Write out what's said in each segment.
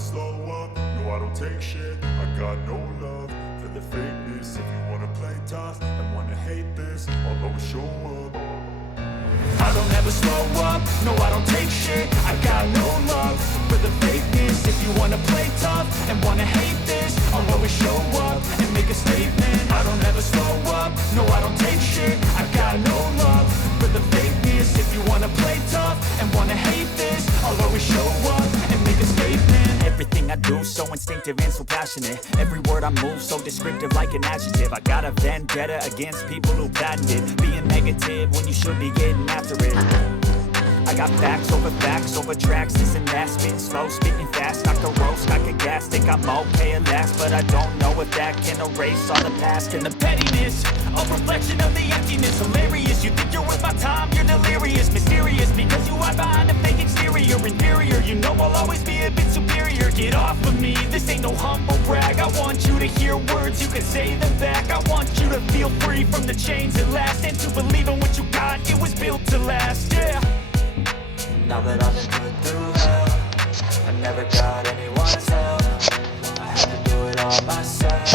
slow up, no I don't take shit. I got no love for the fakeness. If you wanna play tough and wanna hate this, I'll always show up. I don't ever slow up, no I don't take shit. I got no love for the fakeness. If you wanna play tough and wanna hate this, I'll always show up and make a statement. I don't ever slow up, no I don't take shit. I got no love for the fakeness. If you wanna play tough and wanna hate this, I'll always show up and make a statement. Everything I do so instinctive and so passionate. Every word I move so descriptive like an adjective. I got a vendetta against people who patented being negative when you should be getting after it. I got facts over tracks, this and that. Spitting slow, speaking fast, I can roast, I can gas. Think I'm okay at last, but I don't know if that can erase all the past. And the pettiness, a reflection of the emptiness. Hilarious, you think you're worth my time, you're delirious. Mysterious, because you hide behind a fake exterior. Inferior, you know I'll always be a bit superior. Get off of me, this ain't no humble brag. I want you to hear words, you can say them back. I want you to feel free from the chains at last, and to believe in what you got, it was built to last, yeah. Now that I've been put through hell, I never got anyone's help. I had to do it all myself.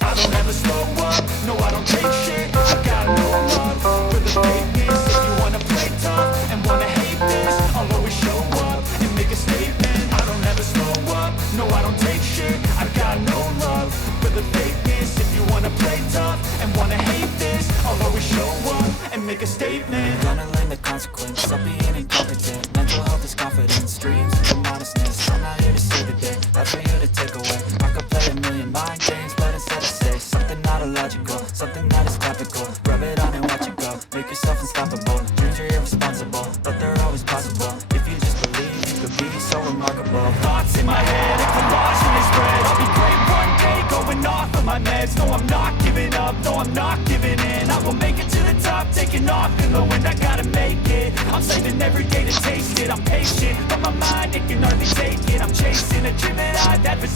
I don't ever slow up, no I don't take shit. I got no love for the fakeness. If you wanna play tough and wanna hate this, I'll always show up and make a statement. I don't ever slow up, no I don't take shit. I got no love for the fakeness. If you wanna play tough and wanna hate this, I'll always show up and make a statement. Gonna learn the consequence of being incompetent. Mental health is confidence, dreams into modestness. I'm not here to save the day, that's for you to take away. I could play a million mind games, but instead I say something not illogical, something that is topical. Rub it on and watch it go, make yourself unstoppable. Dreams are irresponsible, but they're always possible. If you just believe, you could be so remarkable. Thoughts in my head, a collage in this red. I'll be great one day, going off of my meds. No, I'm not giving up, no, I'm not giving in. I will make it to the top, taking off in the wind. I gotta make it, I'm saving every day to taste it. I'm patient, but my mind, it can hardly take it. I'm chasing a dream that I've had for